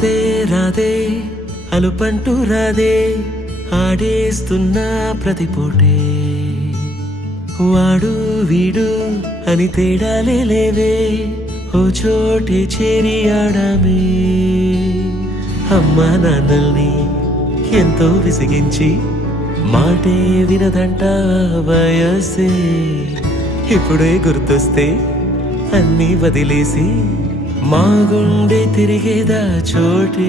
రాధే రాధే అలుపంటూ రాధే ఆడేస్తున్నా ప్రతిపోటే వాడు వీడు అని తేడాలే లేవే ఓ చోటే చేరి ఆడామే అమ్మా నాన్నల్ని ఎంతో విసిగించి మాటే వినదంట వయసే ఇప్పుడే గుర్తొస్తే అన్నీ వదిలేసి మా గుండె తిరిగేదా చోటే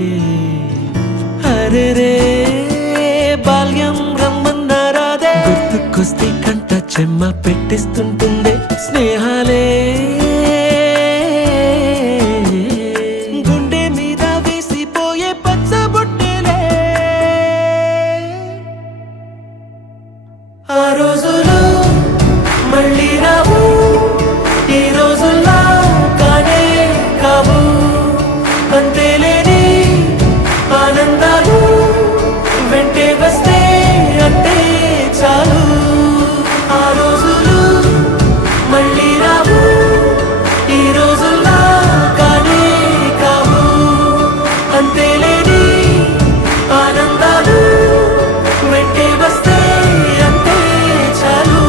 అరే రే బాల్యం రమ్మన్నారాదే గుర్తుకొస్తే కంట చెమ్మ పెట్టిస్తుంటుందే స్నేహాలే గుండె మీద వేసిపోయే పచ్చబొట్టెలే ఆ రోజులు మళ్ళీ రావు ఈ రోజుల్లా కానే కావు అంతేలేని ఆనందాలు వెంటే వస్తే అంటే చాలు ఆ రోజులు మళ్ళీ రావు ఈ రోజుల్లా కానే కావు అంతేలేని ఆనందాలు వెంటే వస్తే అంటే చాలు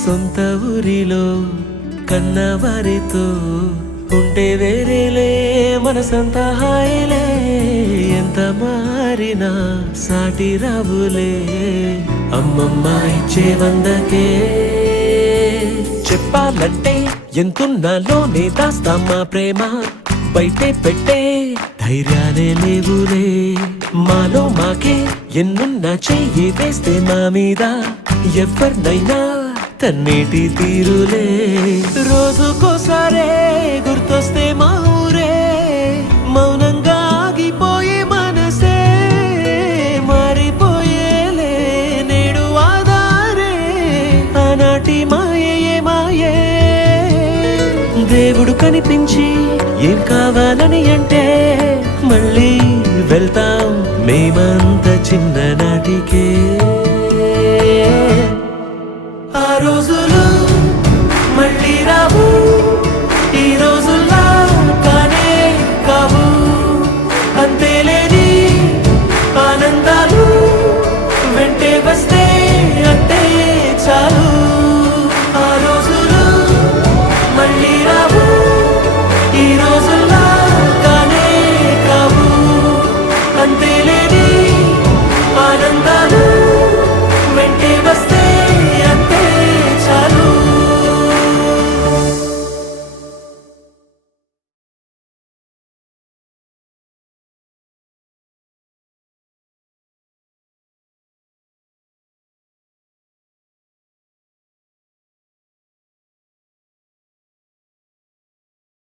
సొంత ఊరిలో కన్నవారితో ఉంటే వేరేలే మనసంత హాయిలే ఎంత మారినా సాటి రావులే అమ్మమ్మ ఇచ్చే వందకే చెప్పాలంటే ఎంతున్నాలోనే దాస్తామా ప్రేమ బయటే పెట్టే ధైర్యాలే లేవులే మాలో మాకే ఎన్నున్నా చెయ్యి వేస్తే మా మీద ఎవరినైనా తన్నేటి తీరులే రోజుకోసారే గుర్తొస్తే మా ఊరే మౌనంగా ఆగిపోయే మనసే మారిపోయేలే నేడు ఆధారే ఆనాటి మాయే మాయే దేవుడు కనిపించి ఏం కావాలని అంటే మళ్ళీ వెళ్తాం మేమంత చిన్ననా